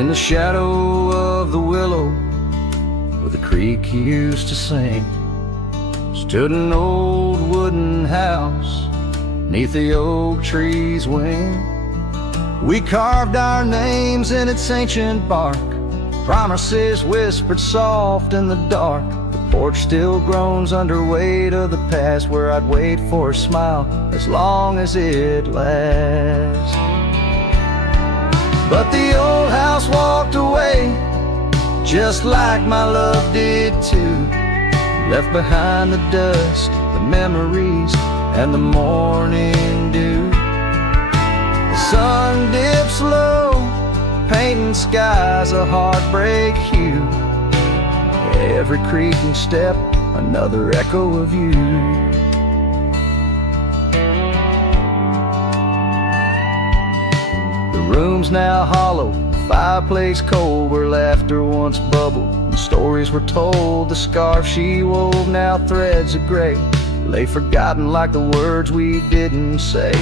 In the shadow of the willow where the creek used to sing, stood an old wooden house 'neath the oak tree's wing. We carved our names in its ancient bark, promises whispered soft in the dark. The porch still groans under weight of the past, where I'd wait for a smile as long as it lasts. But the old house walked away, just like my love did too. Left behind the dust, the memories, and the morning dew. The sun dips low, painting skies a heartbreak hue. Every creaking step, another echo of you. The room's now hollow, fireplace cold, where laughter once bubbled and stories were told. The scarf she wove, now threads of gray, lay forgotten like the words we didn't say.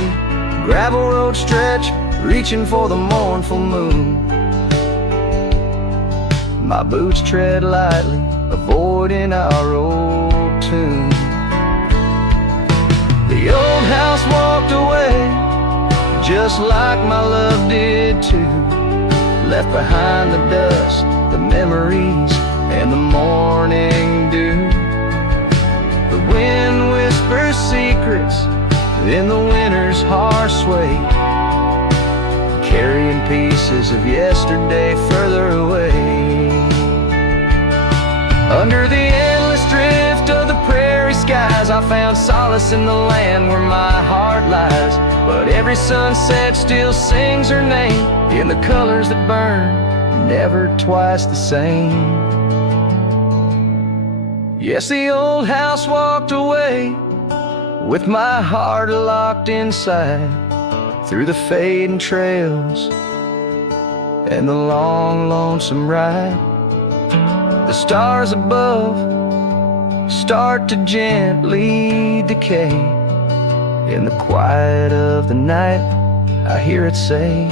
Gravel road stretch, reaching for the mournful moon. My boots tread lightly, avoiding our old tune. The old house walked away, just like my love did too. Left behind the dust, the memories, and the morning dew. The wind whispers secrets in the winter's harsh weight, carrying pieces of yesterday further away. Under the endless drift of the prairie skies, I found solace in the land where my heart lies. But every sunset still sings her name in the colors that burn, never twice the same. Yes, the old house walked away, with my heart locked inside, through the fading trails and the long, lonesome ride. The stars above start to gently decay. In the quiet of the night, I hear it say,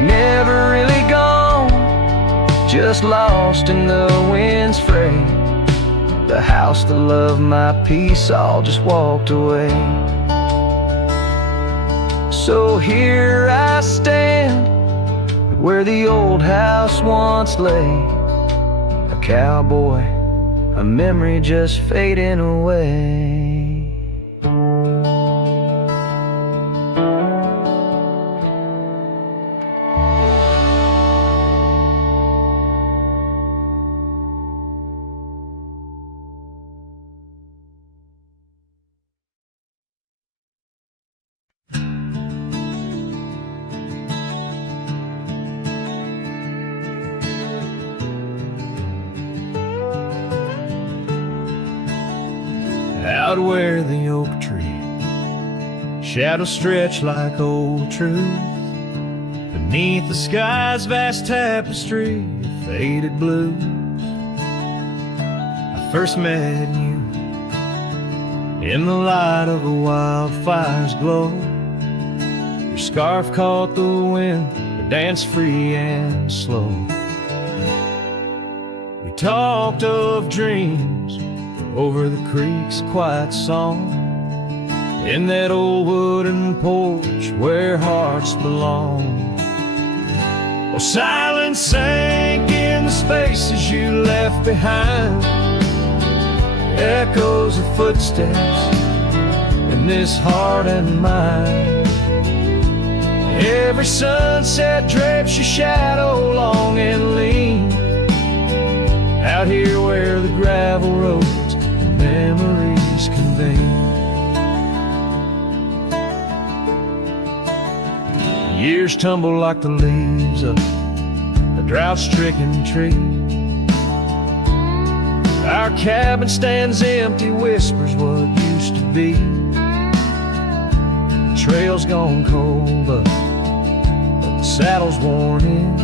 never really gone, just lost in the wind's fray. The house that loved my peace all just walked away. So here I stand, where the old house once lay, a cowboy, a memory just fading away. Out where the oak tree shadows stretch like old truth, beneath the sky's vast tapestry of faded blues, I first met you in the light of a wildfire's glow. Your scarf caught the wind, but danced free and slow. We talked of dreams over the creek's quiet song, in that old wooden porch where hearts belong. Oh, silence sank in the spaces you left behind, echoes of footsteps in this heart and mind. Every sunset drapes your shadow long and lean, out here where the gravel roads memories convene. Years tumble like the leaves of a drought-stricken tree. Our cabin stands empty, whispers what used to be. The trail's gone cold, but the saddle's worn in.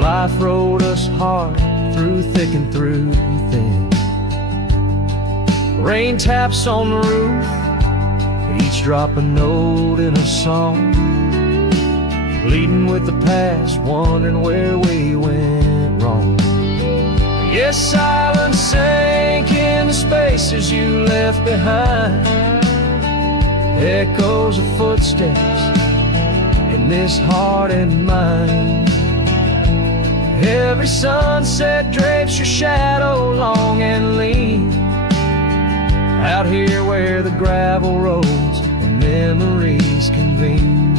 Life rode us hard, through thick and through thin. Rain taps on the roof, each Let's drop a note in a song, pleading with the past, wondering where we went wrong. Yes, silence sank into spaces you left behind, echoes of footsteps in this heart and mind. Every sunset drapes your shadow long and lean, out here where the gravel roads and memories convene.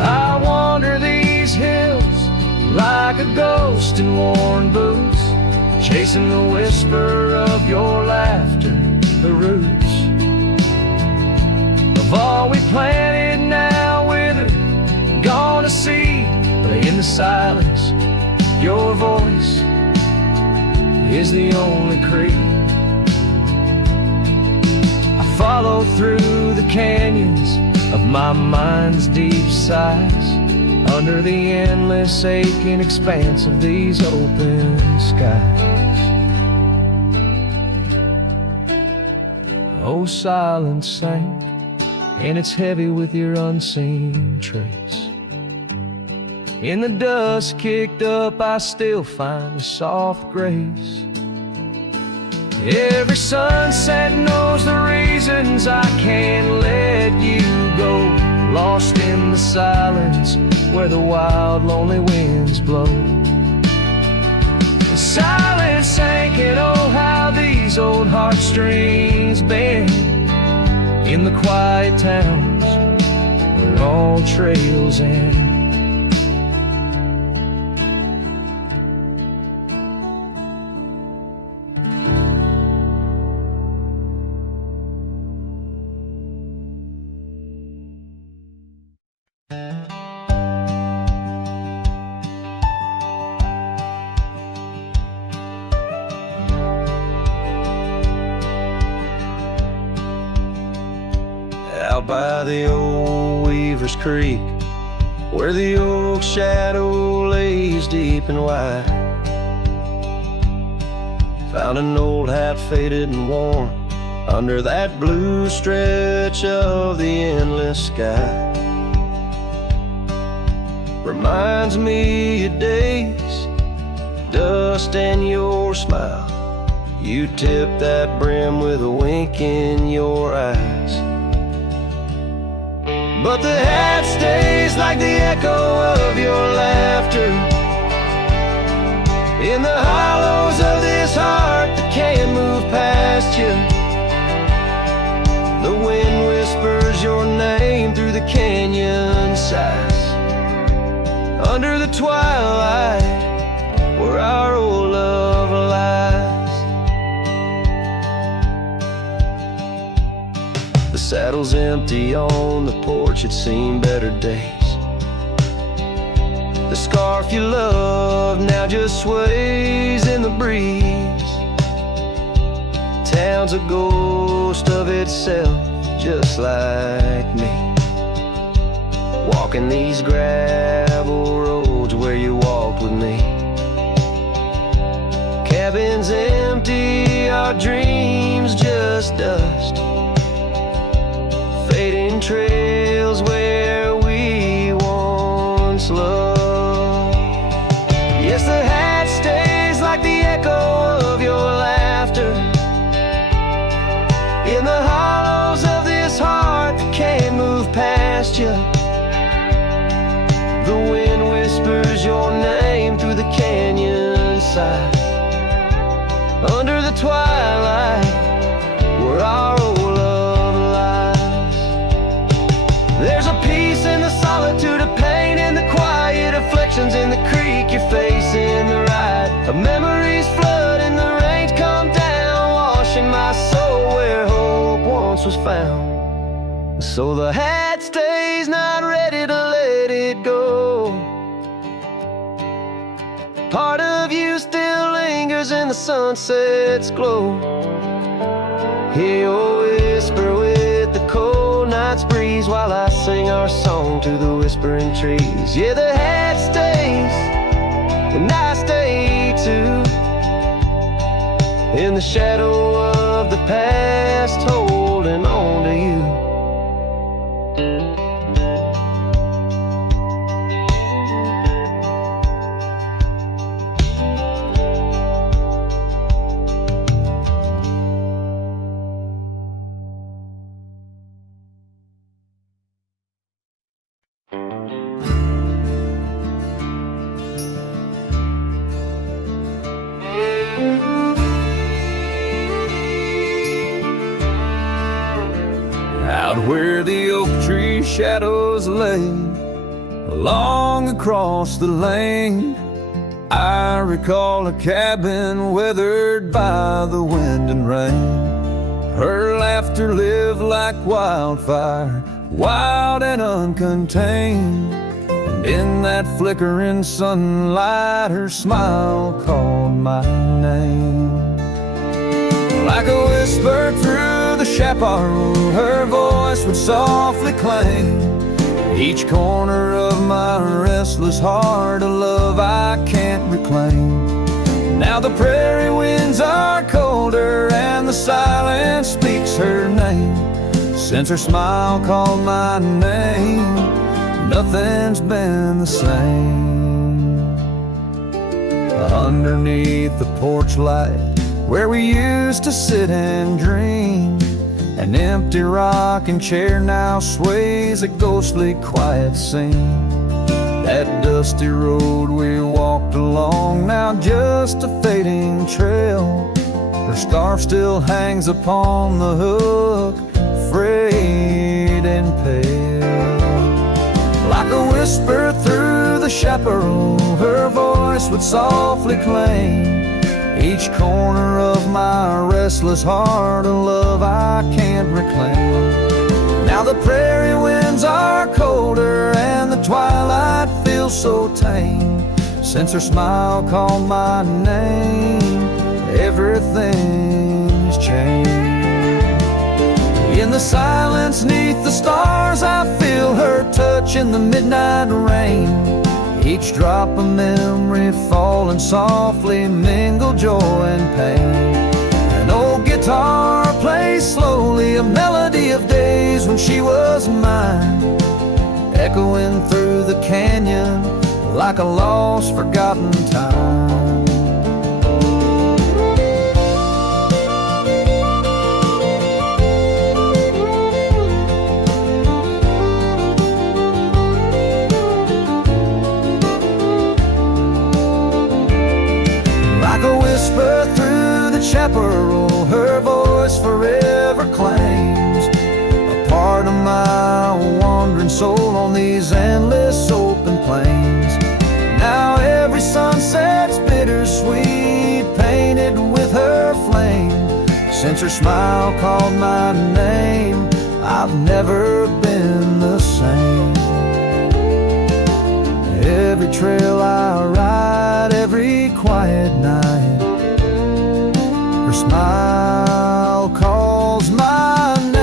I wander these hills like a ghost in worn boots, chasing the whisper of your laughter, the roots of all we planted now withered, gone to seed. But in the silence, your voice is the only creed. I follow through the canyons of my mind's deep sighs, under the endless aching expanse of these open skies. Oh, silence sank, and it's heavy with your unseen trace. In the dust kicked up, I still find a soft grace. Every sunset knows the reasons I can't let you go, lost in the silence where the wild, lonely winds blow. The silence sank, and oh, how these old heartstrings bend in the quiet towns where all trails end. Out by the old Weaver's Creek, where the oak shadow lays deep and wide, found an old hat faded and worn under that blue stretch of the endless sky. Reminds me of days, dust and your smile. You tipped that brim with a wink in your eyes. But the hat stays like the echo of your laughter in the hollows of this heart that can't move past you. The wind whispers your name through the canyon sighs, under the twilight where our old love lies. The saddle's empty on the porch, it's seen better days. The scarf you love now just sways in the breeze. Town's a ghost of itself, just like me, walking these gravel roads where you walked with me. Cabins empty, our dreams just dust, fading trails where we once loved. Yes, the hat stays like the echo of your laughter in the hollows of this heart that can't move past you. The wind whispers your name through the canyon side, under the twilight where our old love lies. There's a peace in the solitude of pain, in the quiet afflictions, in the creek you're facing the ride of memories flood and the rains come down, washing my soul where hope once was found. So the hat stays, not ready to let it go. Part of you still lingers in the sunset's glow. Hear your whisper with the cold night's breeze, while I sing our song to the whispering trees. Yeah, the hat stays, and I stay too, in the shadow of the past, hold holding on to you. Out where the oak tree shadows lay, along across the lane, I recall a cabin weathered by the wind and rain. Her laughter lived like wildfire, wild and uncontained, and in that flickering sunlight her smile called my name. Like a whisper through the chaparral, her voice would softly clang. Each corner of my restless heart, a love I can't reclaim. Now the prairie winds are colder and the silence speaks her name. Since her smile called my name, nothing's been the same. Underneath the porch light, where we used to sit and dream, an empty rocking chair now sways a ghostly quiet scene. That dusty road we walked along, now just a fading trail. Her scarf still hangs upon the hook, frayed and pale. Like a whisper through the chaparral, her voice would softly claim. Each corner of my restless heart, a love I can't reclaim. Now the prairie winds are colder and the twilight feels so tame. Since her smile called my name, everything's changed. In the silence neath the stars, I feel her touch in the midnight rain. Each drop of memory falling softly mingle joy and pain. An old guitar plays slowly a melody of days when she was mine, echoing through the canyon like a lost, forgotten time. Like a whisper through the chaparral, her voice forever claims a part of my wandering soul on these endless open plains. Now every sunset's bittersweet, painted with her flame. Since her smile called my name, I've never been the same. Every trail I ride, every quiet night, her smile calls my name.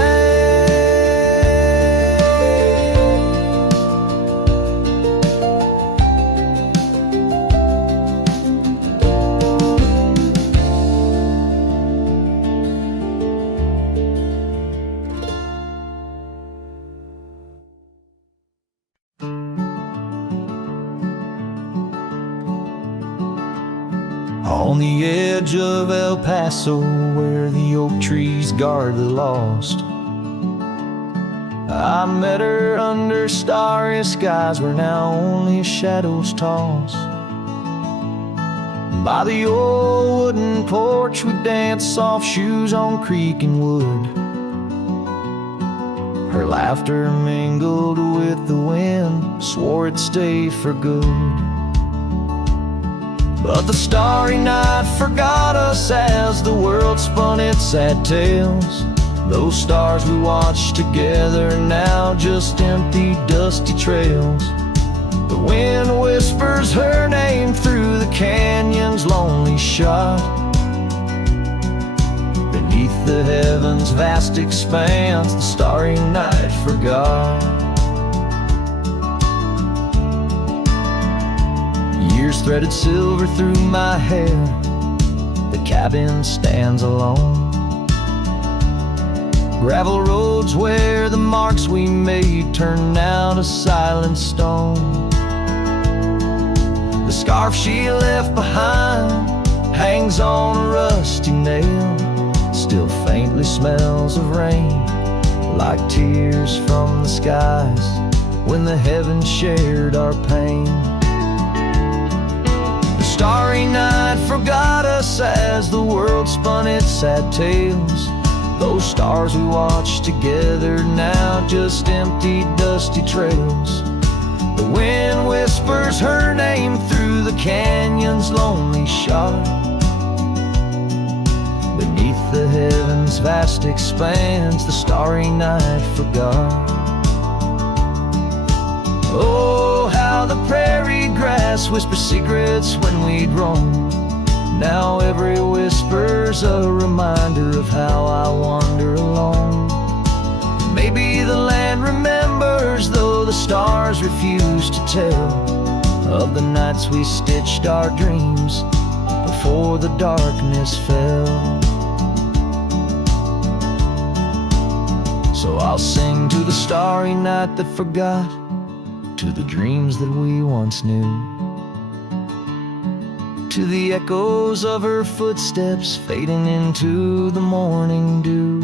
On the edge of El Paso, where the oak trees guard the lost, I met her under starry skies where now only shadows toss. By the old wooden porch we danced soft shoes on creek and wood. Her laughter mingled with the wind, swore it'd stay for good. But the starry night forgot us as the world spun its sad tales. Those stars we watched together now just empty, dusty trails. The wind whispers her name through the canyon's lonely shot. Beneath the heavens' vast expanse, the starry night forgot. Years threaded silver through my hair, the cabin stands alone. Gravel roads where the marks we made turn now to silent stone. The scarf she left behind hangs on a rusty nail, still faintly smells of rain, like tears from the skies when the heavens shared our pain. The starry night forgot us as the world spun its sad tales. Those stars we watched together now just empty, dusty trails. The wind whispers her name through the canyon's lonely shot. Beneath the heavens' vast expanse, the starry night forgot. Oh, how the prairie grass whispers secrets when we'd roam. Now every whisper's a reminder of how I wander alone. Maybe the land remembers, though the stars refuse to tell, of the nights we stitched our dreams before the darkness fell. So I'll sing to the starry night that forgot, to the dreams that we once knew, to the echoes of her footsteps fading into the morning dew.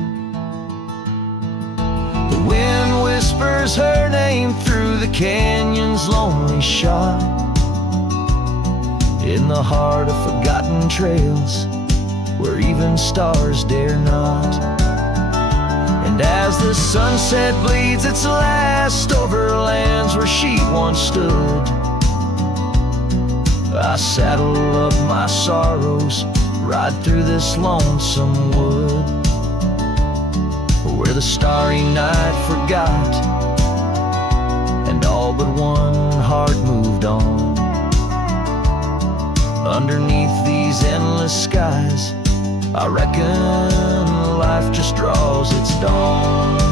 The wind whispers her name through the canyon's lonely shot, in the heart of forgotten trails where even stars dare not. And as the sunset bleeds its last over lands where she once stood, I saddle up my sorrows, ride through this lonesome wood, where the starry night forgot, and all but one heart moved on. Underneath these endless skies, I reckon life just draws its dawn.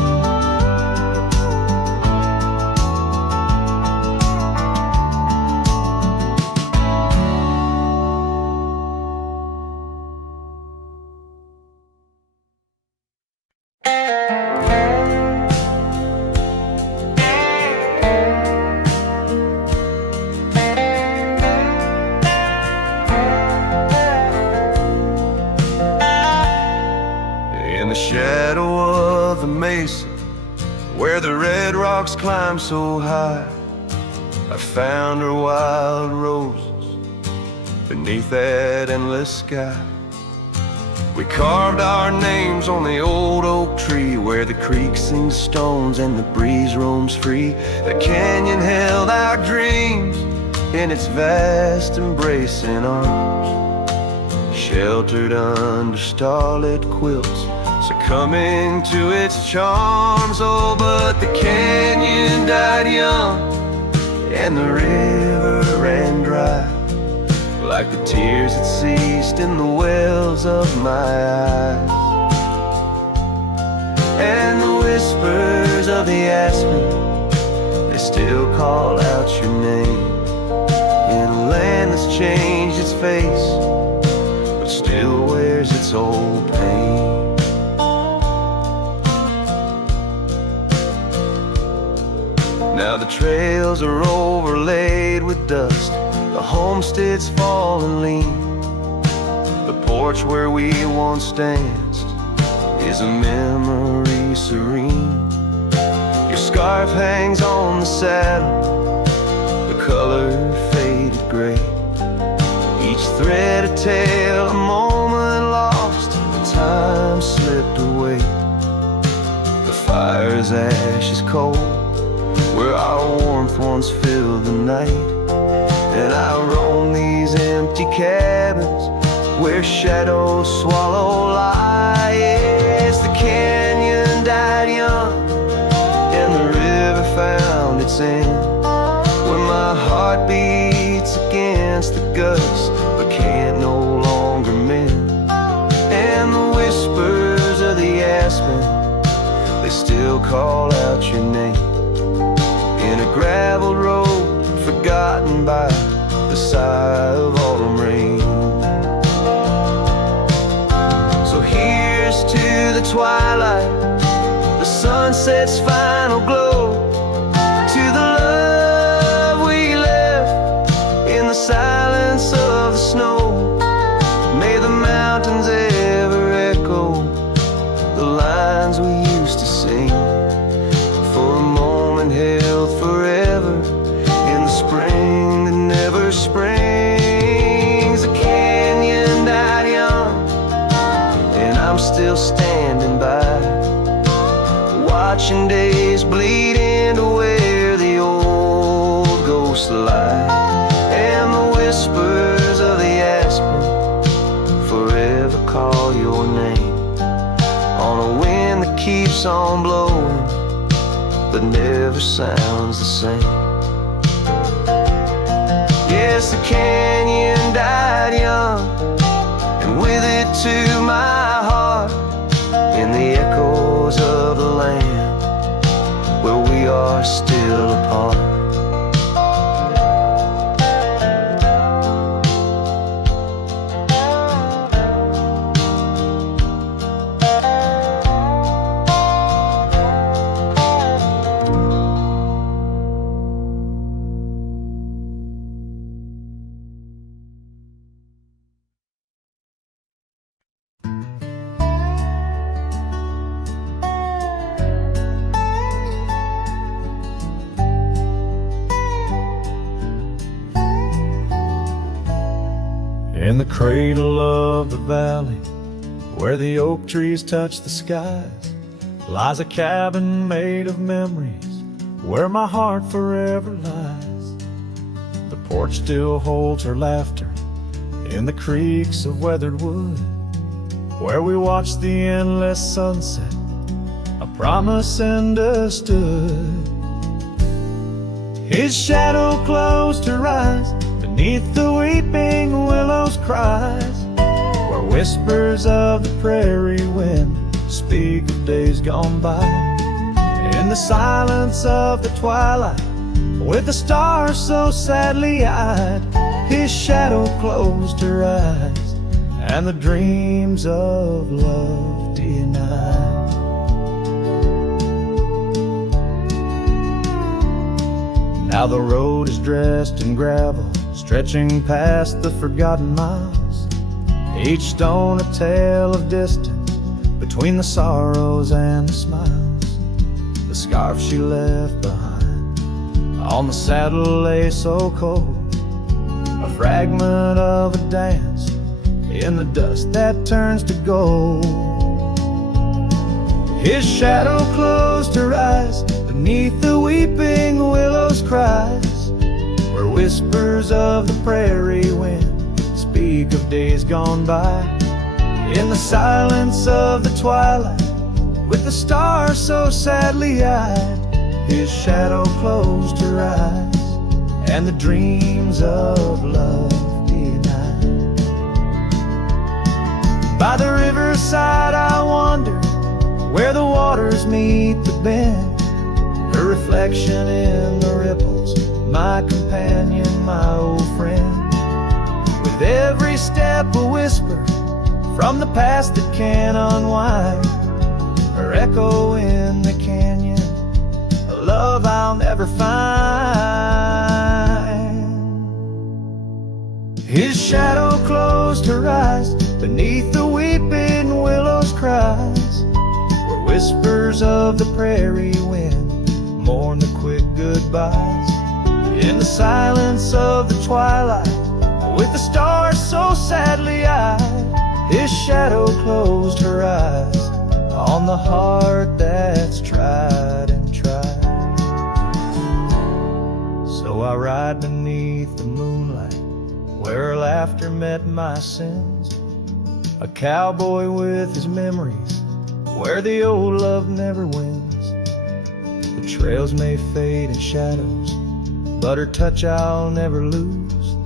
Where the red rocks climb so high, I found her wild roses beneath that endless sky. We carved our names on the old oak tree, where the creek sings stones and the breeze roams free. The canyon held our dreams in its vast embracing arms, sheltered under starlit quilts, succumbing to its charms. Oh, but the canyon died young, and the river ran dry, like the tears that ceased in the wells of my eyes. And the whispers of the aspen, they still call out your name, in a land that's changed its face, but still wears its old pain. Now the trails are overlaid with dust, the homestead's fallen lean. The porch where we once danced is a memory serene. Your scarf hangs on the saddle, the color faded gray, each thread a tale, a moment lost, the time slipped away. The fire's ashes cold, where our warmth once filled the night, and I roam these empty cabins where shadows swallow light. Yes, the canyon died young, and the river found its end, when my heart beats against the gust but can't no longer mend. And the whispers of the aspen, they still call out your name, in a gravel road forgotten by the sigh of autumn rain. So here's to the twilight its final glow, to the love we left in the silence of the snow. May the mountains ever echo the lines we used to sing, for a moment held forever in the spring that never springs. The canyon died young, and I'm still standing by, watching days bleed into where the old ghosts lie, and the whispers of the aspen forever call your name on a wind that keeps on blowing but never sounds the same. Yes, the canyon died young, and with it too my heart, in the echoes of the land where we are still apart. In the cradle of the valley, where the oak trees touch the skies, lies a cabin made of memories, where my heart forever lies. The porch still holds her laughter in the creaks of weathered wood, where we watched the endless sunset, a promise understood. His shadow closed her eyes beneath the weeping willow's cries, where whispers of the prairie wind speak of days gone by. In the silence of the twilight, with the stars so sadly eyed, his shadow closed her eyes, and the dreams of love denied. Now the road is dressed in gravel, stretching past the forgotten miles, each stone a tale of distance between the sorrows and the smiles. The scarf she left behind on the saddle lay so cold, a fragment of a dance in the dust that turns to gold. His shadow closed her eyes beneath the weeping willow's cries, where whispers of the prairie wind speak of days gone by. In the silence of the twilight, with the stars so sadly eyed, his shadow closed her eyes, and the dreams of love denied. By the riverside I wander, where the waters meet the bend, her reflection in the ripples, my companion, my old friend. With every step a whisper from the past that can't unwind, her echo in the canyon, a love I'll never find. His shadow closed her eyes beneath the weeping willow's cries, where whispers of the prairie wind mourn the quick goodbyes. In the silence of the twilight, with the stars so sadly eyed, his shadow closed her eyes on the heart that's tried and tried. So I ride beneath the moonlight, where her laughter met my sins, a cowboy with his memories, where the old love never wins. The trails may fade in shadows, but her touch I'll never lose,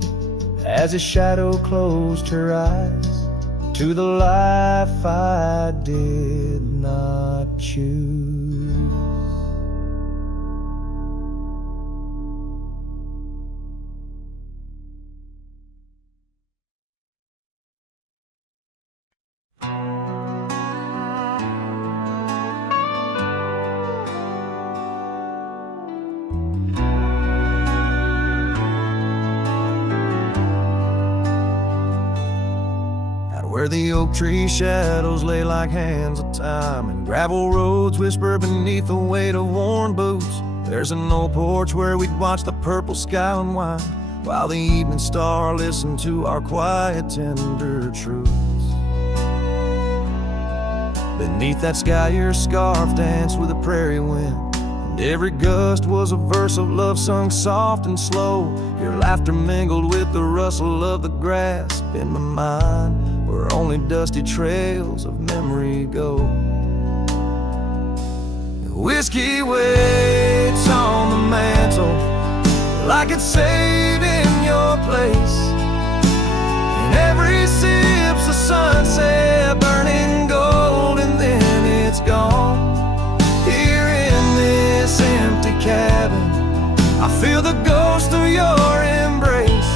as his shadow closed her eyes to the life I did not choose. where the oak tree shadows lay like hands of time, and gravel roads whisper beneath the weight of worn boots. There's an old porch where we'd watch the purple sky unwind, while the evening star listened to our quiet, tender truths. Beneath that sky your scarf danced with the prairie wind, and every gust was a verse of love sung soft and slow. Your laughter mingled with the rustle of the grass in my mind, where only dusty trails of memory go. Whiskey waits on the mantle like it's saved in your place, and every sip's a sunset burning gold, and then it's gone. Here in this empty cabin, I feel the ghost of your embrace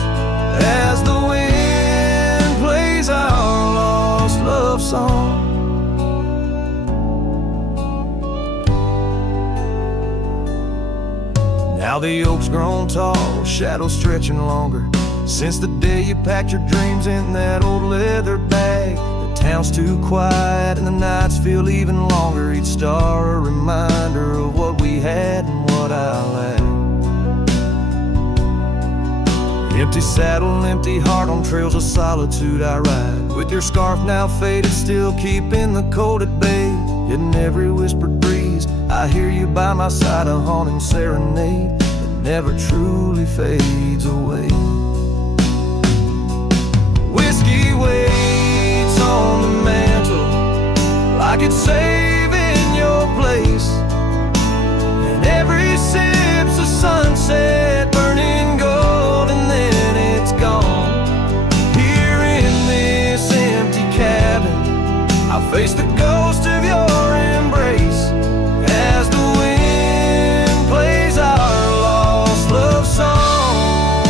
as the wind plays our lost love song. Now the oak's grown tall, shadows stretching longer, since the day you packed your dreams in that old leather bag. The town's too quiet and the nights feel even longer, each star a reminder of what we had and what I lacked. Empty saddle, empty heart, on trails of solitude I ride, with your scarf now faded, still keeping the cold at bay. Yet in every whispered breeze I hear you by my side, a haunting serenade that never truly fades away. Whiskey waits on the mantle like it's saving your place, and every sip's a sunset burning gold, and then it's gone. Here in this empty cabin, I face the ghost of your embrace as the wind plays our lost love song.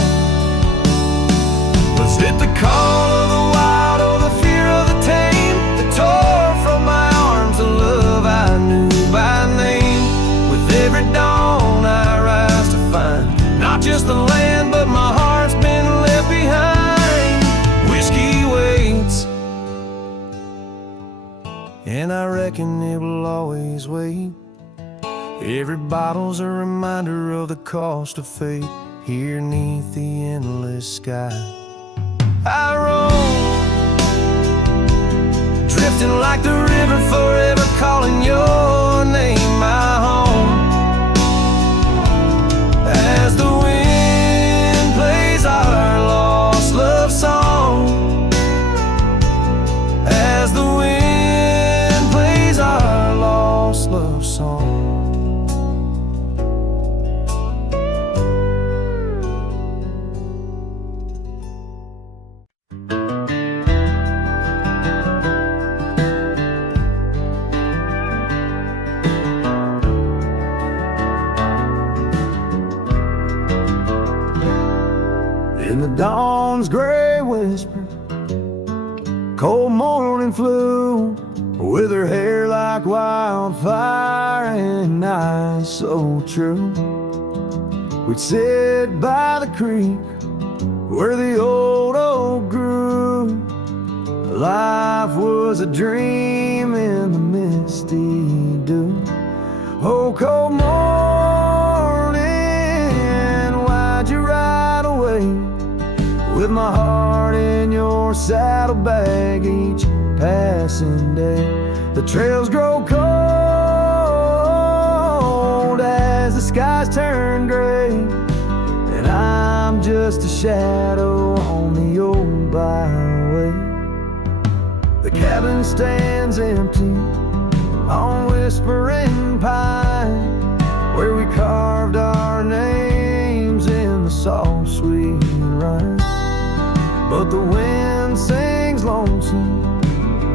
Was it the call of the wild or the fear of the tame that tore from my arms the love I knew by name? With every dawn I rise to find not just the land, but my heart's been left behind. Whiskey waits, and I reckon it will always wait. Every bottle's a reminder of the cost of fate. Here neath the endless sky I roam, drifting like the river, forever calling your name my home. As the wind plays our lost love song, as the wind plays our lost love song. In the dawn's gray whisper, cold morning flew, with her hair like wildfire and eyes so true. We'd sit by the creek where the old oak grew. Life was a dream in the misty dew. Oh, cold morning, why'd you ride away? With my heart in your saddlebag each passing day. The trails grow cold as the skies turn gray, and I'm just a shadow on the old byway. The cabin stands empty on Whispering Pine, where we carved our names in the soft sweet rime. But the wind sings lonesome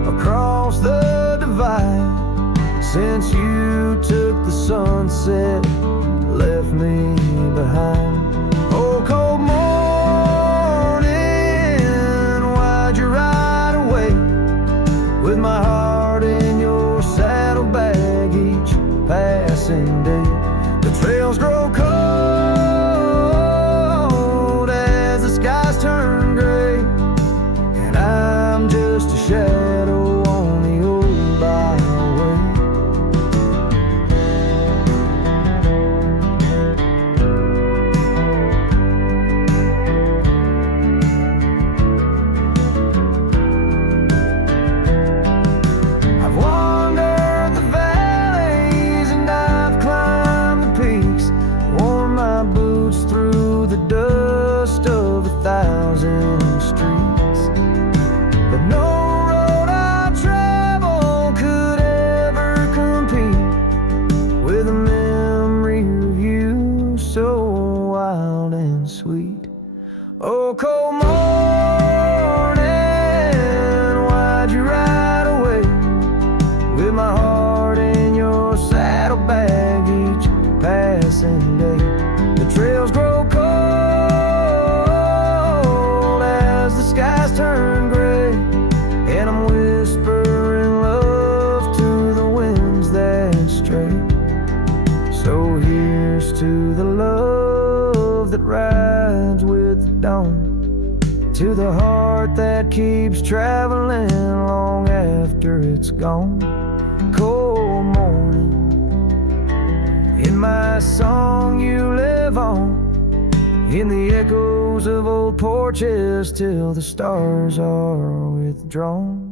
across the divide, since you took the sunset, left me behind. Oh, cold morning, why'd you ride away? With my heart in your saddlebag each passing day. The trails grow cold as the skies turn gray, and I'm just a shadow sweet. Oh, cold morning, why'd you ride away with my heart in your saddlebag each passing day? The trails grow cold as the skies turn gray, and I'm whispering love to the winds that stray. So here's to the love that rides with the dawn, to the heart that keeps traveling long after it's gone. Cold morning, in my song you live on, in the echoes of old porches till the stars are withdrawn.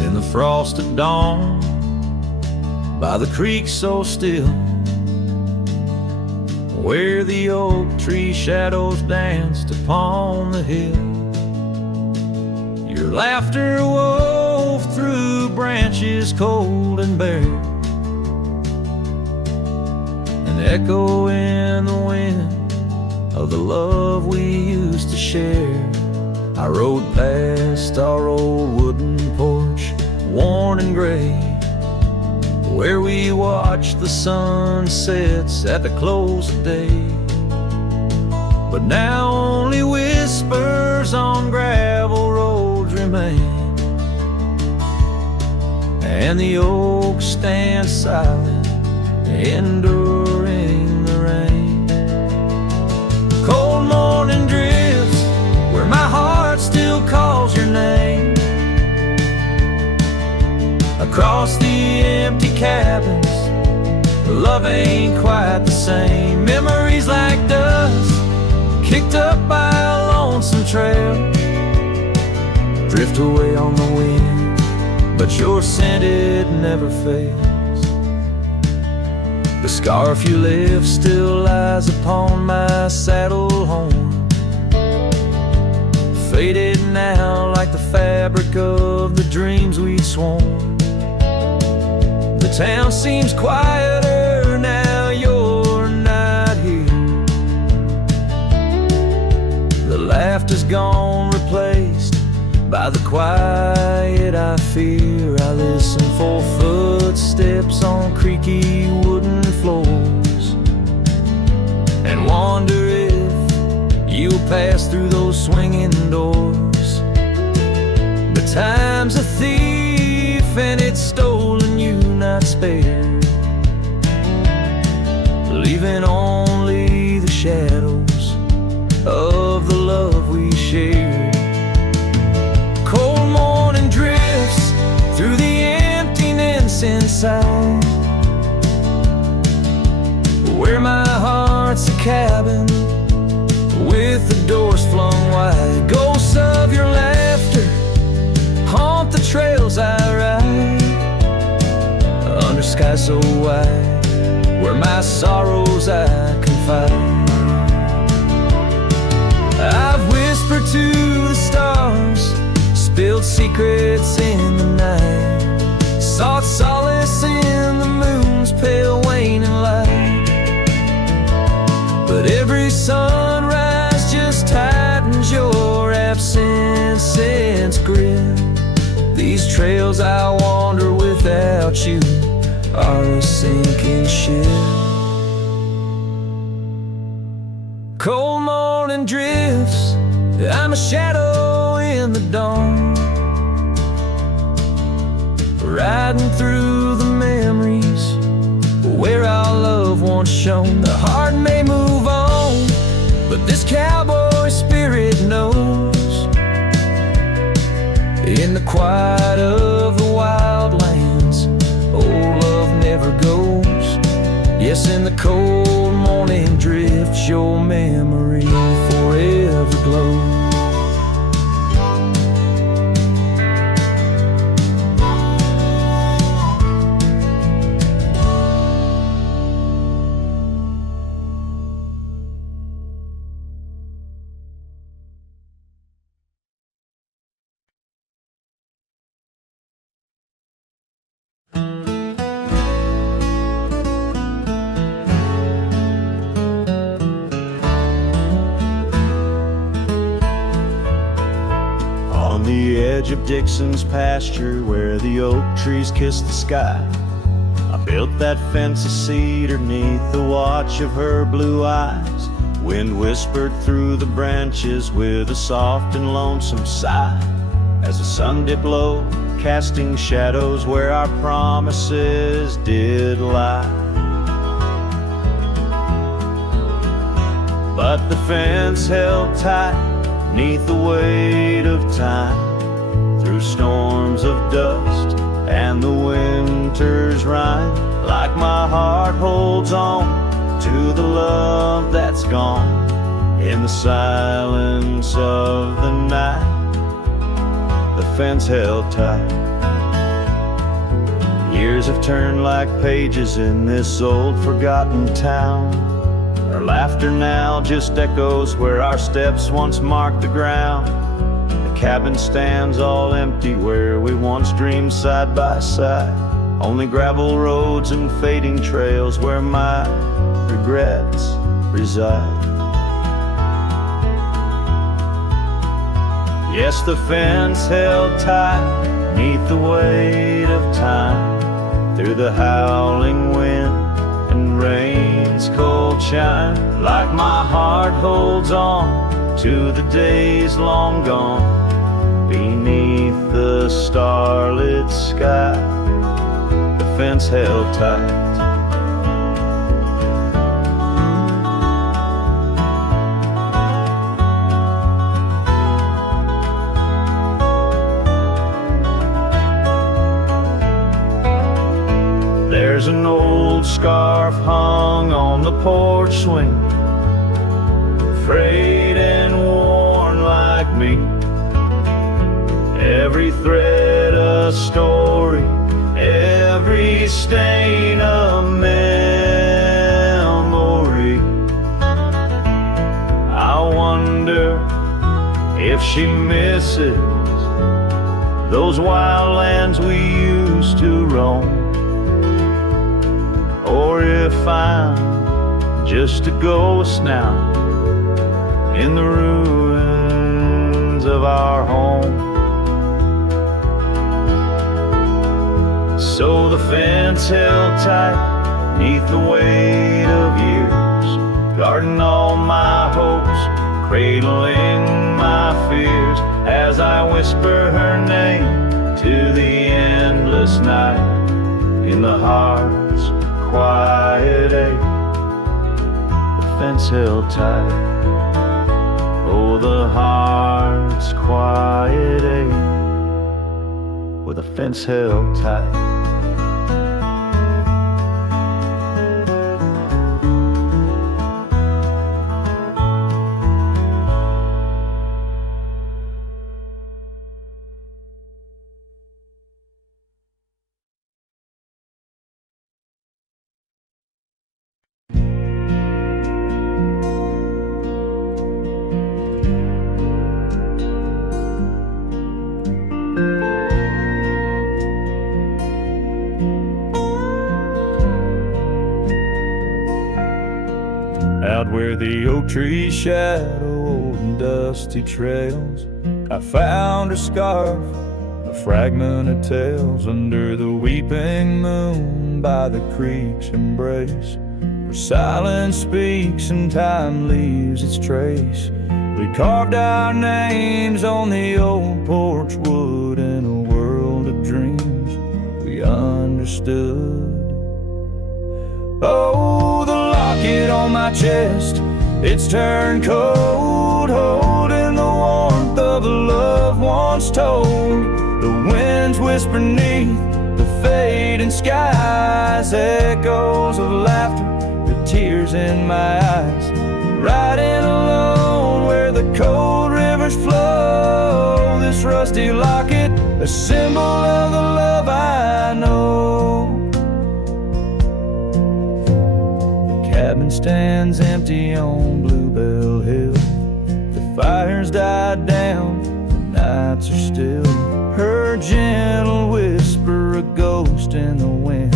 In the frost at dawn, by the creek so still, where the oak tree shadows danced upon the hill, your laughter wove through branches cold and bare, an echo in the wind of the love we used to share. I rode past our old wooden porch, worn and gray, where we watched the sunsets at the close of day. But now only whispers on gravel roads remain, and the oak stands silent, enduring the rain. Cold morning drifts where my heart still calls your name, across the empty cabins, love ain't quite the same. Memories like dust, kicked up by a lonesome trail, drift away on the wind, but your scent, it never fails. The scarf you left still lies upon my saddle horn, faded now like the fabric of the dreams we'd sworn. The town seems quieter now you're not here. The laughter's gone, replaced by the quiet I fear. I listen for footsteps on creaky wooden floors, and wonder if you'll pass through those swinging doors. But time's a thief and it's stolen you not spared, leaving only the shadows of the love we shared. Cold morning drifts through the emptiness inside, where my heart's a cabin with the doors flung wide. Ghosts of your laughter haunt the trails I ride, under sky so wide, where my sorrows I confide. I've whispered to the stars, spilled secrets in the night, sought solace in the moon's pale waning light. But every sunrise just tightens your absence's grip. These trails I wander without you are a sinking ship. Cold morning drifts, I'm a shadow in the dawn, riding through the memories where our love once shone. The heart may move on, but this cowboy spirit knows, in the quiet of the wild lands, old love never goes. Yes, in the cold morning drifts, your memory forever glows. edge of Dixon's pasture where the oak trees kiss the sky. I built that fence of cedar neath the watch of her blue eyes. Wind whispered through the branches with a soft and lonesome sigh as the sun dipped low, casting shadows where our promises did lie. But the fence held tight neath the weight of time, through storms of dust and the winter's rime. Like my heart holds on to the love that's gone in the silence of the night. The fence held tight. Years have turned like pages in this old forgotten town. Our laughter now just echoes where our steps once marked the ground. The cabin stands all empty where we once dreamed side by side. Only gravel roads and fading trails where my regrets reside. Yes, the fence held tight neath the weight of time, through the howling wind and rain's cold chime. Like my heart holds on to the days long gone beneath the starlit sky. The fence held tight. There's an old scarf hung on the porch swing, frayed and worn like me. Every thread a story, every stain a memory. I wonder if she misses those wild lands we used to roam, or if I'm just a ghost now in the ruins of our home. So the fence held tight neath the weight of years, guarding all my hopes, cradling my fears, as I whisper her name to the endless night in the heart's quiet ache. The fence held tight. Oh, the heart's quiet ache, with a fence held tight. Out where the oak trees shadow old and dusty trails, I found a scarf, a fragment of tales, under the weeping moon by the creek's embrace, where silence speaks and time leaves its trace. We carved our names on the old porch wood in a world of dreams we understood. Oh, the locket on my chest, it's turned cold, holding the warmth of a love once told. The winds whisper neath the fading skies, echoes of laughter, the tears in my eyes. Riding alone where the cold rivers flow, this rusty locket, a symbol of the love I know. Cabin stands empty on Bluebell Hill. The fire's died down, the nights are still. Her gentle whisper, a ghost in the wind,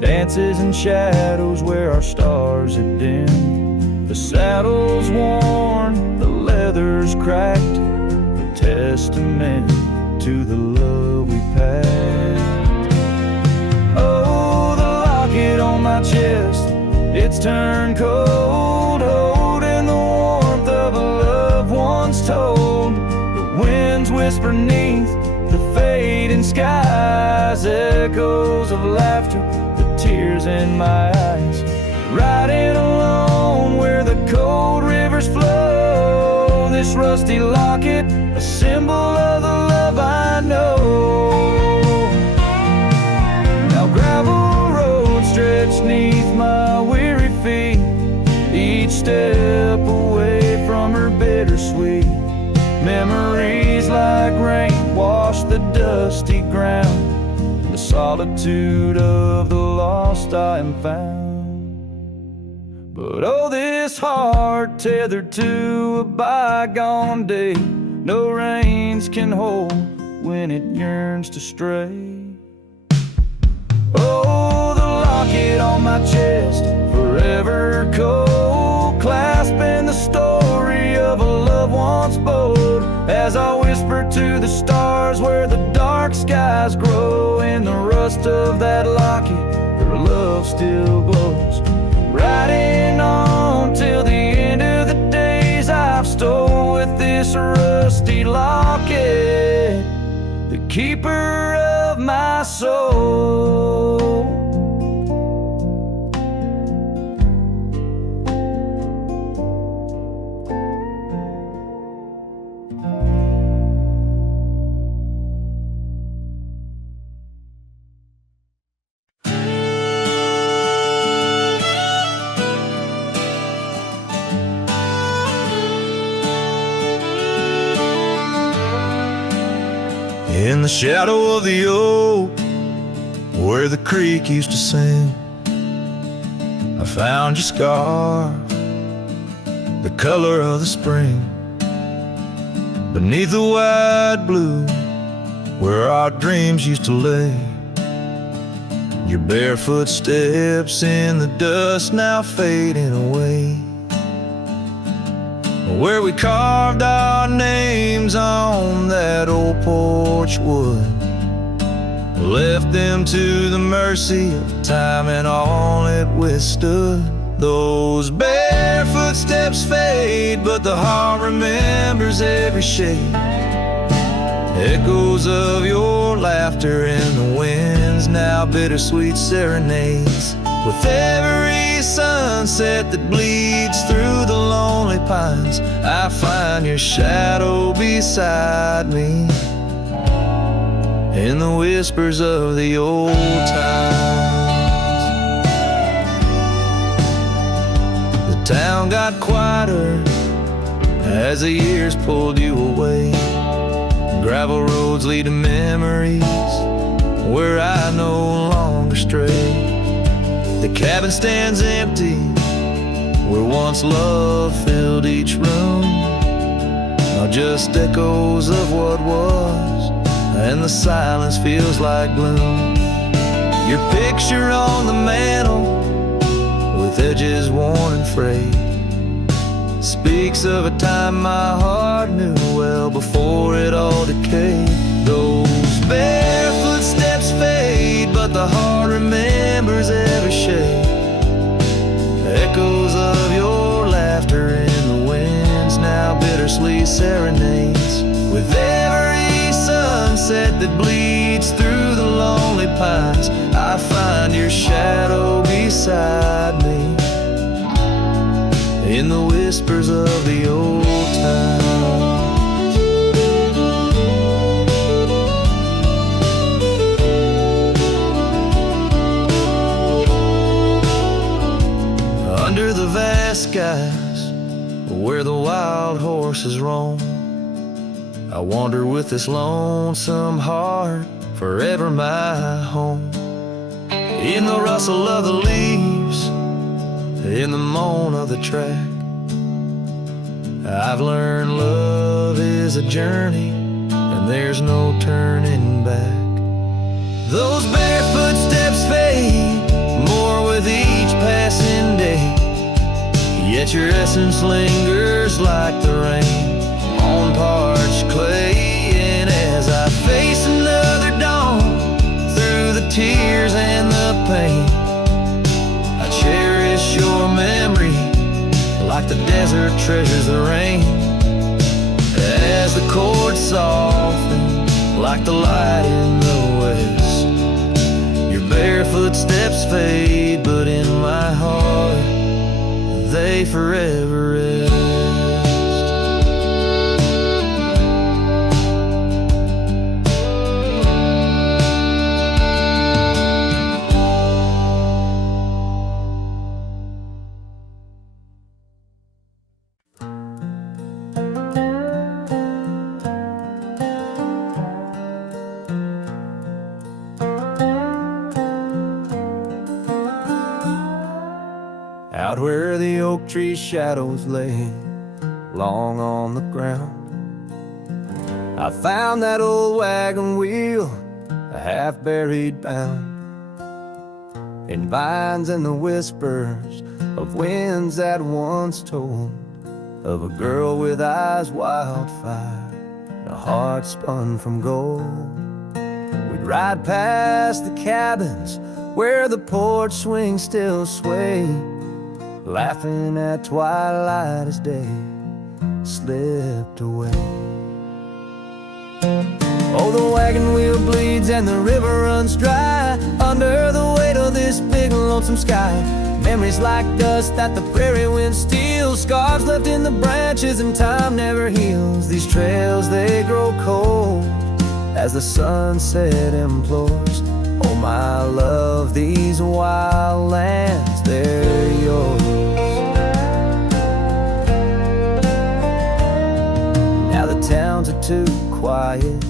dances in shadows where our stars had dimmed. The saddle's worn, the leather's cracked, a testament to the love we packed. Oh, the locket on my chest, it's turned cold, holding the warmth of a loved one's told. The winds whisper neath the fading skies, echoes of laughter, the tears in my eyes. Riding alone where the cold rivers flow, this rusty locket, a symbol of the love I know. Now gravel roads stretch neath my weary feet, each step away from her bittersweet. Memories like rain wash the dusty ground, in the solitude of the lost I am found. But oh, this heart tethered to a bygone day, no reins can hold when it yearns to stray. Oh, the locket on my chest, forever cold, clasping the story of a love once bold. As I whisper to the stars where the dark skies grow, in the rust of that locket, her love still glows. Riding on till the end of the days I've stole with this rusty locket, the keeper of my soul. In the shadow of the oak, where the creek used to sing, I found your scarf, the color of the spring. Beneath the wide blue, where our dreams used to lay, your barefoot steps in the dust now fading away. Where we carved our names on that old porch wood, left them to the mercy of time and all it withstood. Those barefoot steps fade, but the heart remembers every shade. Echoes of your laughter in the winds, now bittersweet serenades. With every sunset that bleeds through the lonely pines, I find your shadow beside me, in the whispers of the old times. The town got quieter as the years pulled you away. Gravel roads lead to memories where I no longer stray. The cabin stands empty where once love filled each room, now just echoes of what was, and the silence feels like gloom. Your picture on the mantle, with edges worn and frayed, speaks of a time my heart knew well before it all decayed. Those barefoot steps fade, but the heart remembers every shade. Echoes of your laughter in the winds, now bittersweet serenades. With every sunset that bleeds through the lonely pines, I find your shadow beside me, in the whispers of the old times. Under the vast skies, where the wild horses roam, I wander with this lonesome heart, forever my home. In the rustle of the leaves, in the moan of the track, I've learned love is a journey, and there's no turning back. Those barefoot steps fade, more with each passing day, yet your essence lingers like the rain on parched clay. And as I fade pain. I cherish your memory like the desert treasures the rain. As the chords soften like the light in the west, your bare footsteps fade, but in my heart they forever rest. Out where the oak tree shadows lay long on the ground, I found that old wagon wheel, a half-buried bound in vines and the whispers of winds that once told of a girl with eyes wildfire and a heart spun from gold. We'd ride past the cabins where the porch swings still sway, laughing at twilight as day slipped away. Oh, the wagon wheel bleeds and the river runs dry under the weight of this big lonesome sky. Memories like dust that the prairie wind steals, scars left in the branches and time never heals. These trails, they grow cold as the sunset implores. Oh, my love, these wild lands, they're yours. Now the towns are too quiet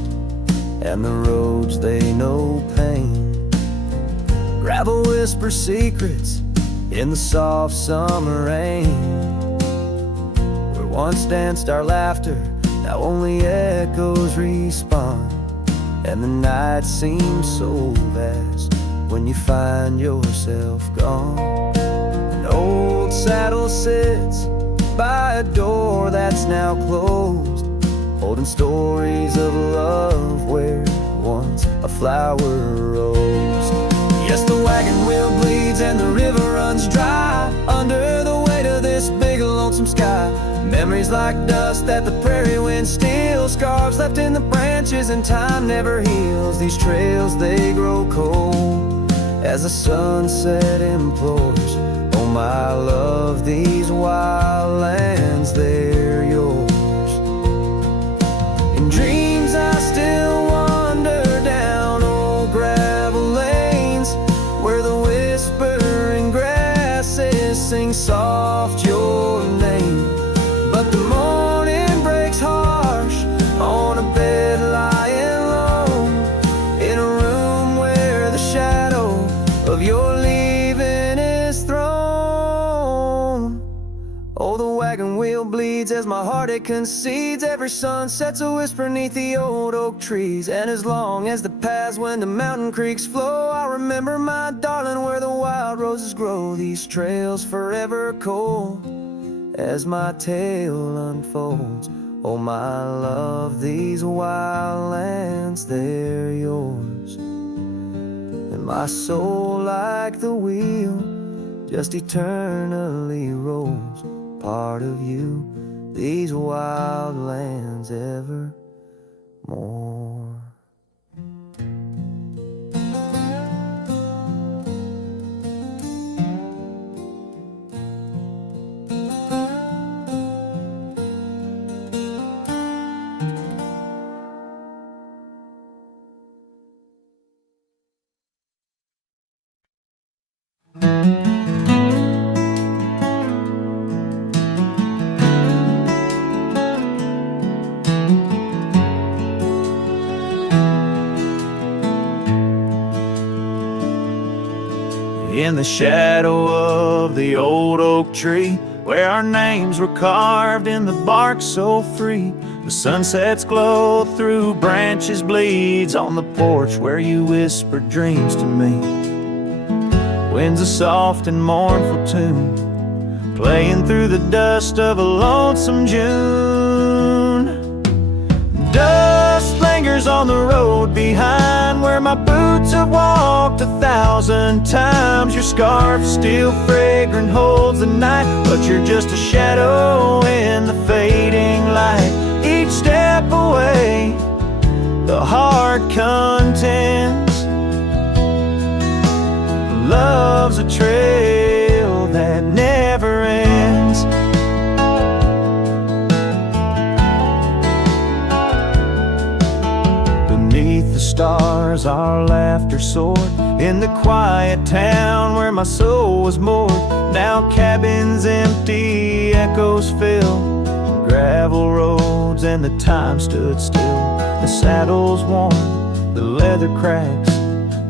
and the roads, they know pain. Gravel whispers secrets in the soft summer rain. Where once danced our laughter, now only echoes respond. And the night seems so vast when you find yourself gone. An old saddle sits by a door that's now closed, holding stories of love where once a flower rose. Yes, the wagon wheel bleeds and the river runs dry under the weight of this big lonesome sky. Memories like dust that the prairie wind steals, scars left in the branches and time never heals. These trails, they grow cold as the sunset implores. Oh, my love, these wild lands, they're yours. In dreams I still wander down old gravel lanes where the whispering grasses sing soft your name. But the morning breaks harsh on a bed lying low in a room where the shadow of your leaving is thrown. Oh, the wagon wheel bleeds as my heart it concedes. Every sunset's a whisper neath the old oak trees. And as long as the paths when the mountain creeks flow, I'll remember my darling where the wild roses grow. These trails forever cold as my tale unfolds. Oh, my love, these wild lands, they're yours. And my soul, like the wheel, just eternally rolls. Part of you, these wild lands evermore. In the shadow of the old oak tree, where our names were carved in the bark so free, the sunset's glow through branches bleeds on the porch where you whispered dreams to me. Winds a soft and mournful tune, playing through the dust of a lonesome June. Dust lay lingers on the road behind, where my boots have walked 1,000 times. Your scarf still fragrant holds the night, but you're just a shadow in the fading light. Each step away, the heart contends. Love's a trail that never ends. Beneath the stars our laughter soared, in the quiet town where my soul was moored. Now cabins empty, echoes fill, gravel roads and the time stood still. The saddle's worn, the leather cracks,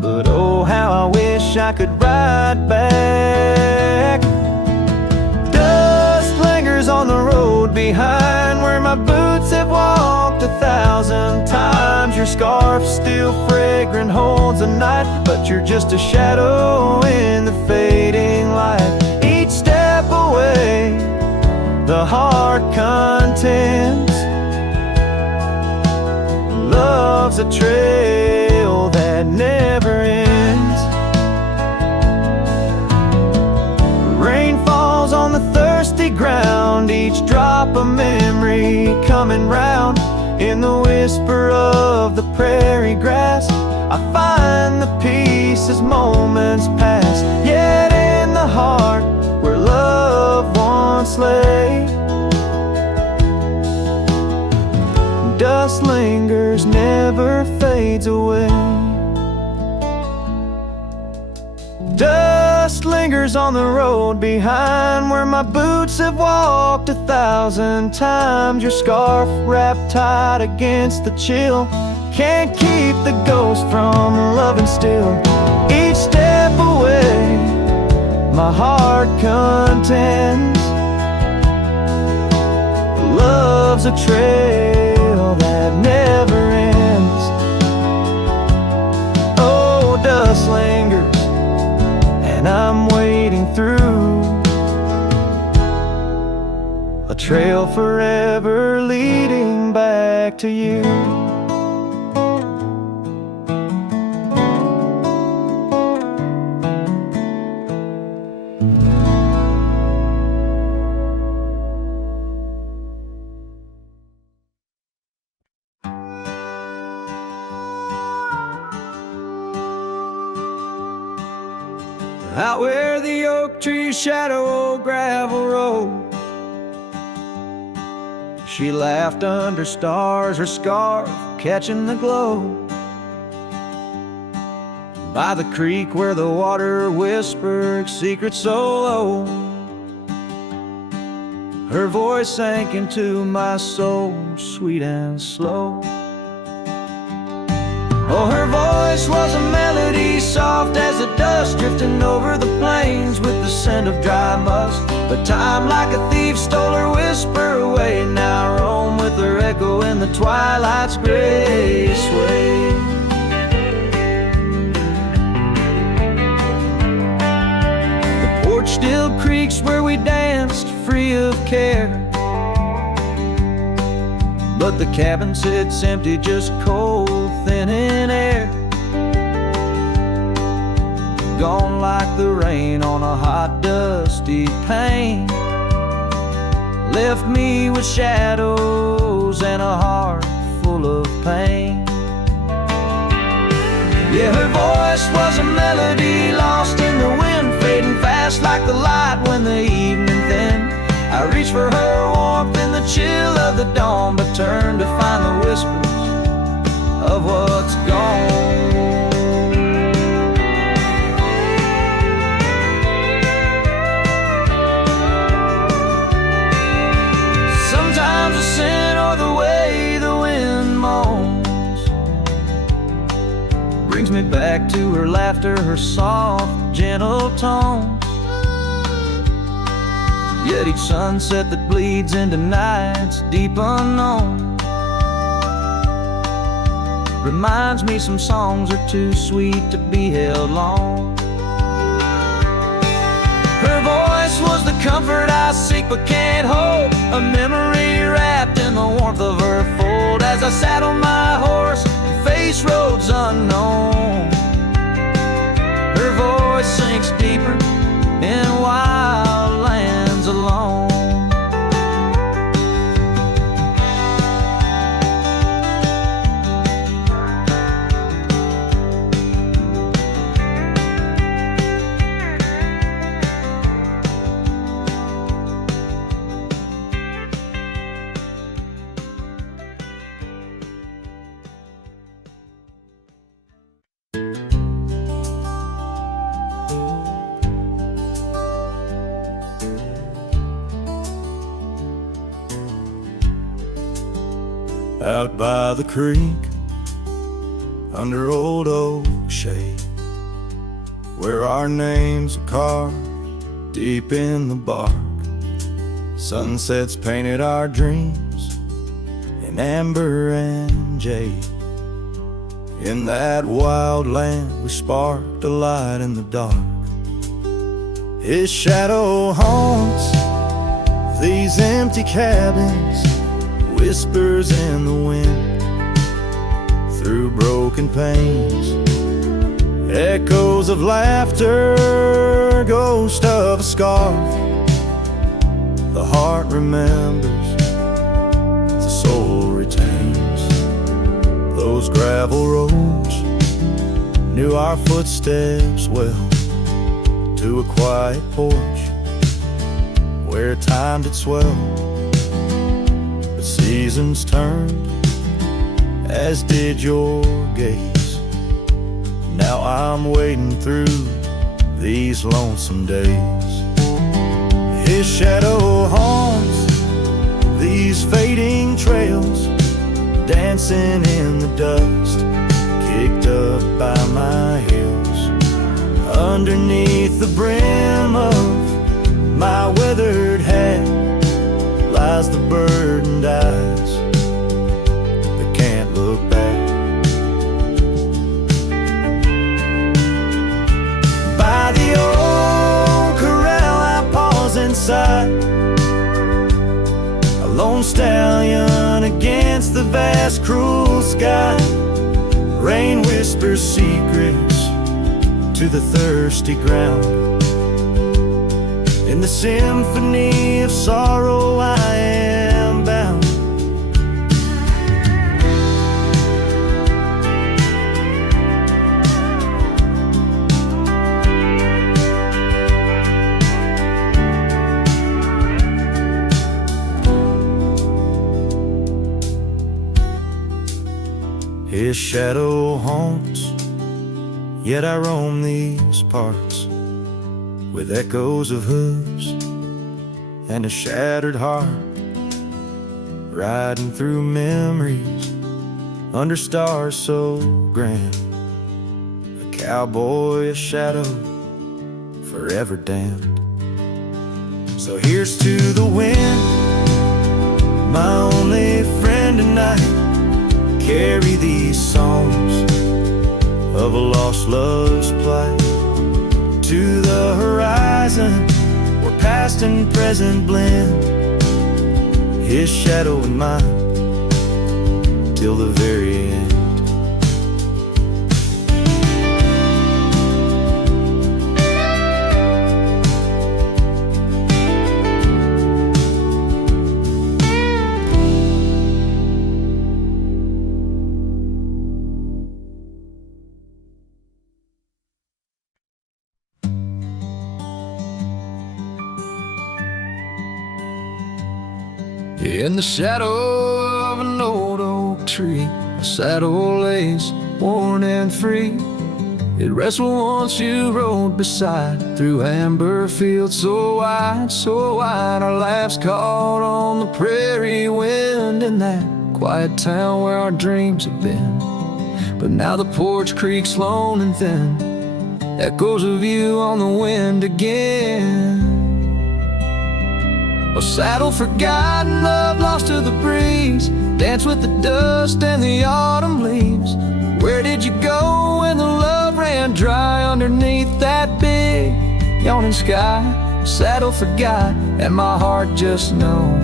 but oh how I wish I could ride back. Dust lingers on the road behind, where my boots have walked 1,000 times. Your scarf still fragrant holds the night, but you're just a shadow in the fading light. Each step away, the heart contends. Love's a trail that never ends. Rain falls on the thirsty ground, each drop a memory coming round. In the whisper of the prairie grass, I find the peace as moments pass. Yet in the heart where love once lay, dust lingers, never fades away. Dust lingers on the road behind, where my boots have walked 1,000 times. Your scarf wrapped tight against the chill, can't keep the ghost from loving still. Each step away, my heart contends. Love's a trail that never ends. Oh, dust lingers, and I'm wading through a trail forever leading back to you. Out where the oak trees shadow old gravel road, she laughed under stars, her scarf catching the glow. By the creek where the water whispered secrets so low, her voice sank into my soul, sweet and slow. Oh, her voice was a melody, soft as the dust drifting over the plains with the scent of dry musk. But time like a thief stole her whisper away. Now I roam with her echo in the twilight's gray sway. The porch still creaks where we danced free of care, but the cabin sits empty, just cold, thin in air. Gone like the rain on a hot, dusty pane, left me with shadows and a heart full of pain. Yeah, her voice was a melody lost in the wind, fading fast like the light when the evening thinned. I reached for her warmth in the chill of the dawn, but turned to find the whispers of what's gone. Sometimes the scent or the way the wind moans brings me back to her laughter, her soft, gentle tones. Yet each sunset that bleeds into nights deep unknown reminds me some songs are too sweet to be held long. Her voice was the comfort I seek but can't hold, a memory wrapped in the warmth of her fold. As I sat on my horse, endless roads unknown. Her voice sinks deeper in wild lands alone. Out by the creek, under old oak shade, where our names are carved deep in the bark. Sunsets painted our dreams in amber and jade. In that wild land we sparked a light in the dark. His shadow haunts these empty cabins, whispers in the wind through broken panes, echoes of laughter, ghost of a scarf. The heart remembers, the soul retains. Those gravel roads knew our footsteps well, to a quiet porch where time did swell. The seasons turned, as did your gaze. Now I'm wading through these lonesome days. His shadow haunts these fading trails, dancing in the dust, kicked up by my heels. Underneath the brim of my weathered hat lies the burdened eyes that can't look back. By the old corral I pause inside, a lone stallion against the vast cruel sky. Rain whispers secrets to the thirsty ground. In the symphony of sorrow I am bound. His shadow haunts, yet I roam these parts with echoes of hooves and a shattered heart, riding through memories under stars so grand. A cowboy, a shadow, forever damned. So here's to the wind, my only friend tonight. Carry these songs of a lost love's plight to the horizon, where past and present blend. His shadow and mine, till the very end. In the shadow of an old oak tree, a saddle lays worn and free. It rests where once you rode beside, through amber fields so wide. Our laughs caught on the prairie wind, in that quiet town where our dreams have been. But now the porch creaks lone and thin, echoes of you on the wind again. A saddle forgotten, love lost to the breeze, dance with the dust and the autumn leaves. Where did you go when the love ran dry underneath that big yawning sky? Saddle forgot, and my heart just knows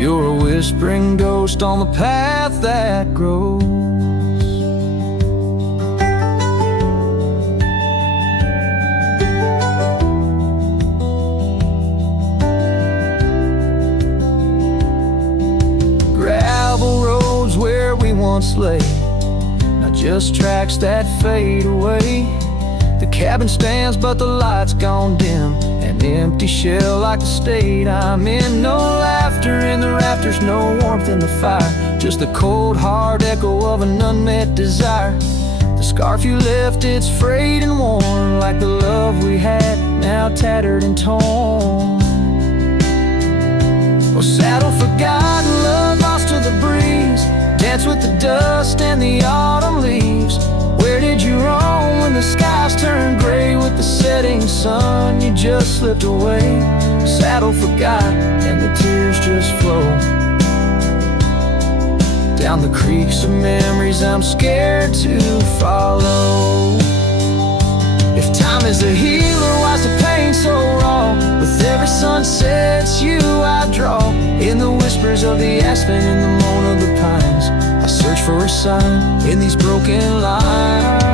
You're a whispering ghost on the path that grows. Gravel roads where we once lay, not just tracks that fade away. The cabin stands but the light's gone dim, an empty shell like the state I'm in. No laughter in the rafters, no warmth in the fire, just the cold hard echo of an unmet desire. The scarf you left, it's frayed and worn, like the love we had, now tattered and torn. Oh, saddle forgotten, love lost to the breeze, dance with the dust and the autumn leaves. Where did you roam when the skies turned gray? With the setting sun, you just slipped away. Saddle forgot, and the tears just flow down the creeks of memories I'm scared to follow. If time is a healer, why's the pain so raw? With every sunset, it's you I draw. In the whispers of the aspen, in the moan of the pines, I search for a sign in these broken lines.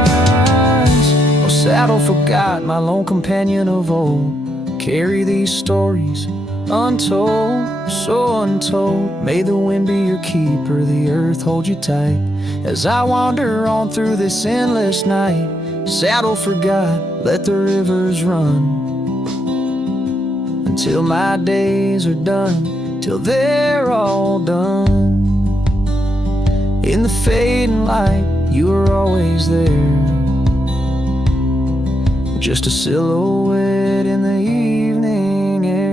Oh, saddle forgot, my lone companion of old, carry these stories untold, so untold. May the wind be your keeper, the earth hold you tight, as I wander on through this endless night. Saddle forgot, let the rivers run until my days are done, till they're all done. In the fading light, you were always there, just a silhouette in the evening air.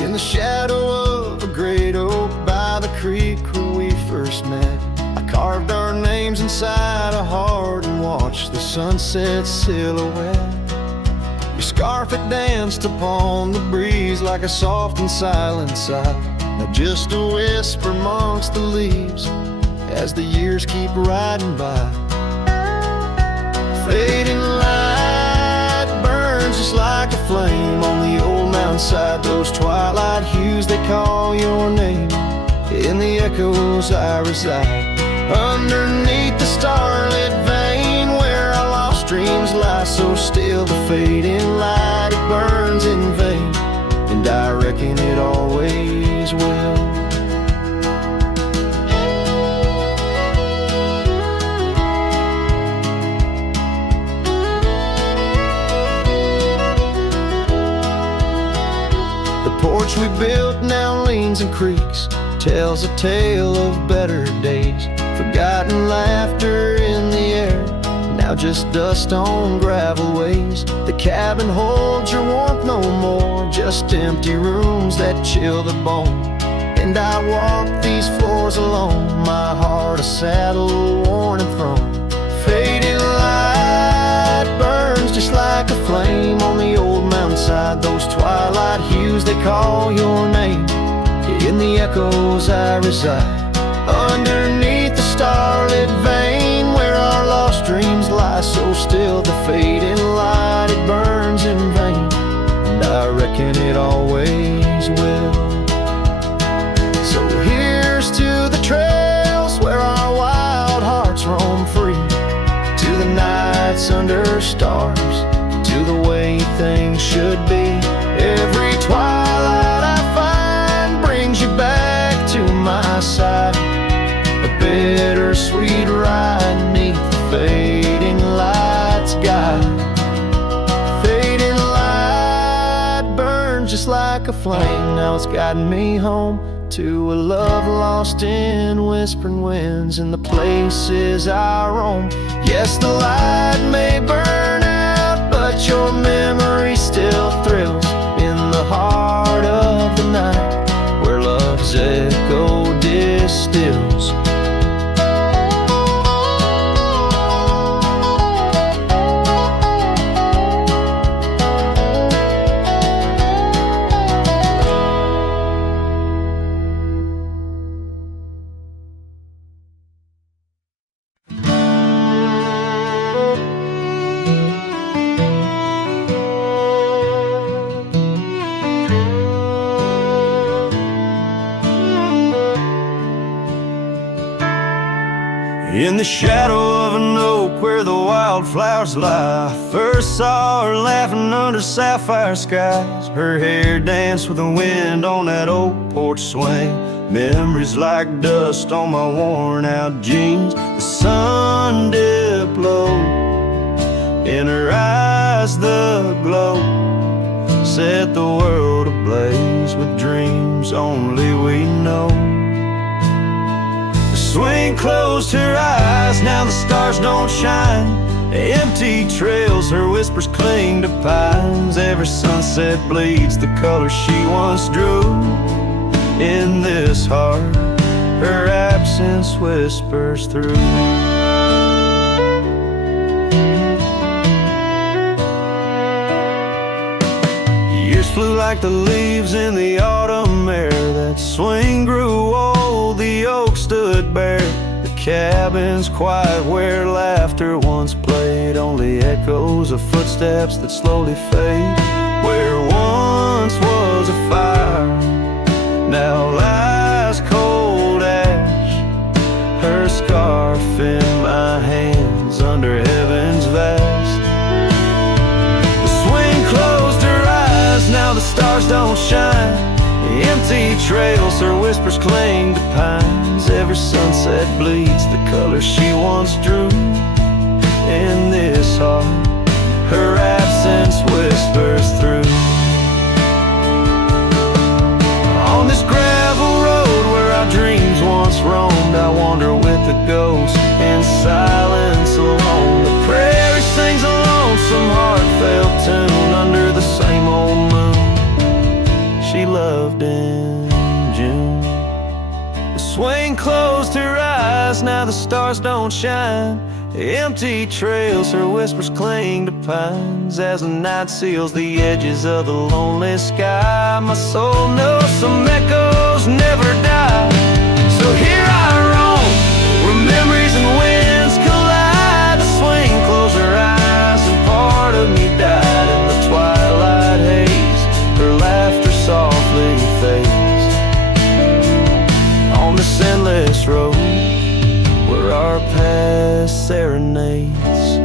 In the shadow of a great oak by the creek where we first met, I carved our names inside a heart and watched the sunset silhouette. Your scarf had danced upon the breeze like a soft and silent sigh, now just a whisper amongst the leaves as the years keep riding by. Fading light burns just like a flame on the old mountainside, those twilight hues, they call your name. In the echoes I reside, underneath the starlit vein where our lost dreams lie so still. The fading light, it burns in vain, and I reckon it always will. The porch we built now leans and creaks, tells a tale of better days. Forgotten laughter in the air, now just dust on gravel ways. The cabin holds your warmth no more, just empty rooms that chill the bone. And I walk these floors alone, my heart a saddle worn and thrown. Faded light burns just like a flame on the old mountainside, those twilight hues, they call your name. In the echoes I reside, underneath the starlit vein where our lost dreams lie so still. The fading light, it burns in vain, and I reckon it always will. So here's to the trails where our wild hearts roam free, to the nights under stars, to the way things should be. Every twilight I find brings you back to my side, a bittersweet ride neath the fading light's guide. Fading light burns just like a flame, now it's guiding me home to a love lost in whispering winds in the places I roam. Yes, the light may burn out, but your memory still thrills in the heart of the night, where love's echo did In the shadow of an oak where the wildflowers lie, I first saw her laughing under sapphire skies. Her hair danced with the wind on that oak porch swing. Memories like dust on my worn out jeans. The sun dipped low, in her eyes the glow set the world ablaze with dreams only we know. The swing closed her eyes, now the stars don't shine. Empty trails, her whispers cling to pines. Every sunset bleeds the color she once drew. In this heart, her absence whispers through. Years flew like the leaves in the autumn air. That swing grew old, the oak stood bare. The cabin's quiet where laughter once played. Only echoes of footsteps that slowly fade. Where once was a fire, now lies cold ash. Her scarf in my hands under heaven's vast. The swing closed her eyes, now the stars don't shine. Empty trails, her whispers cling to pines. Every sunset bleeds the color she once drew. In this heart, her absence whispers through. On this gravel road where our dreams once roamed, I wander with the ghost in silence alone. The prairie sings a lonesome heartfelt tune under the same old moon she loved in June. The swing closed her eyes, now the stars don't shine. Empty trails, her whispers cling to pines. As the night seals the edges of the lonely sky, my soul knows some echoes never die. So here I roam, where memories and winds collide. The swing closed her eyes and part of me died in the twilight haze. Her laughter softly fades on this endless road where our past serenades.